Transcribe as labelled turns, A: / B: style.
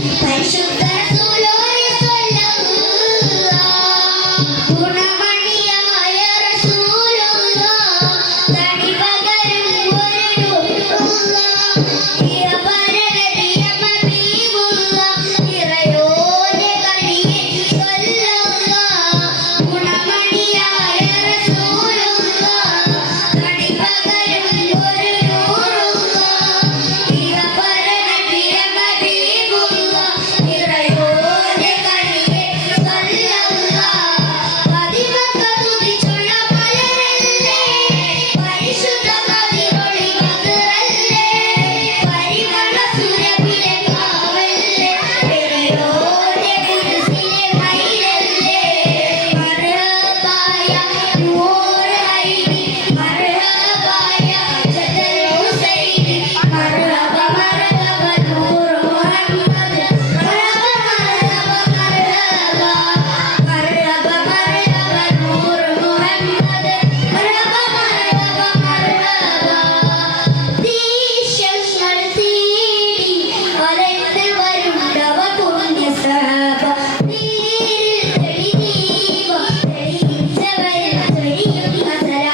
A: Your best Obrigada.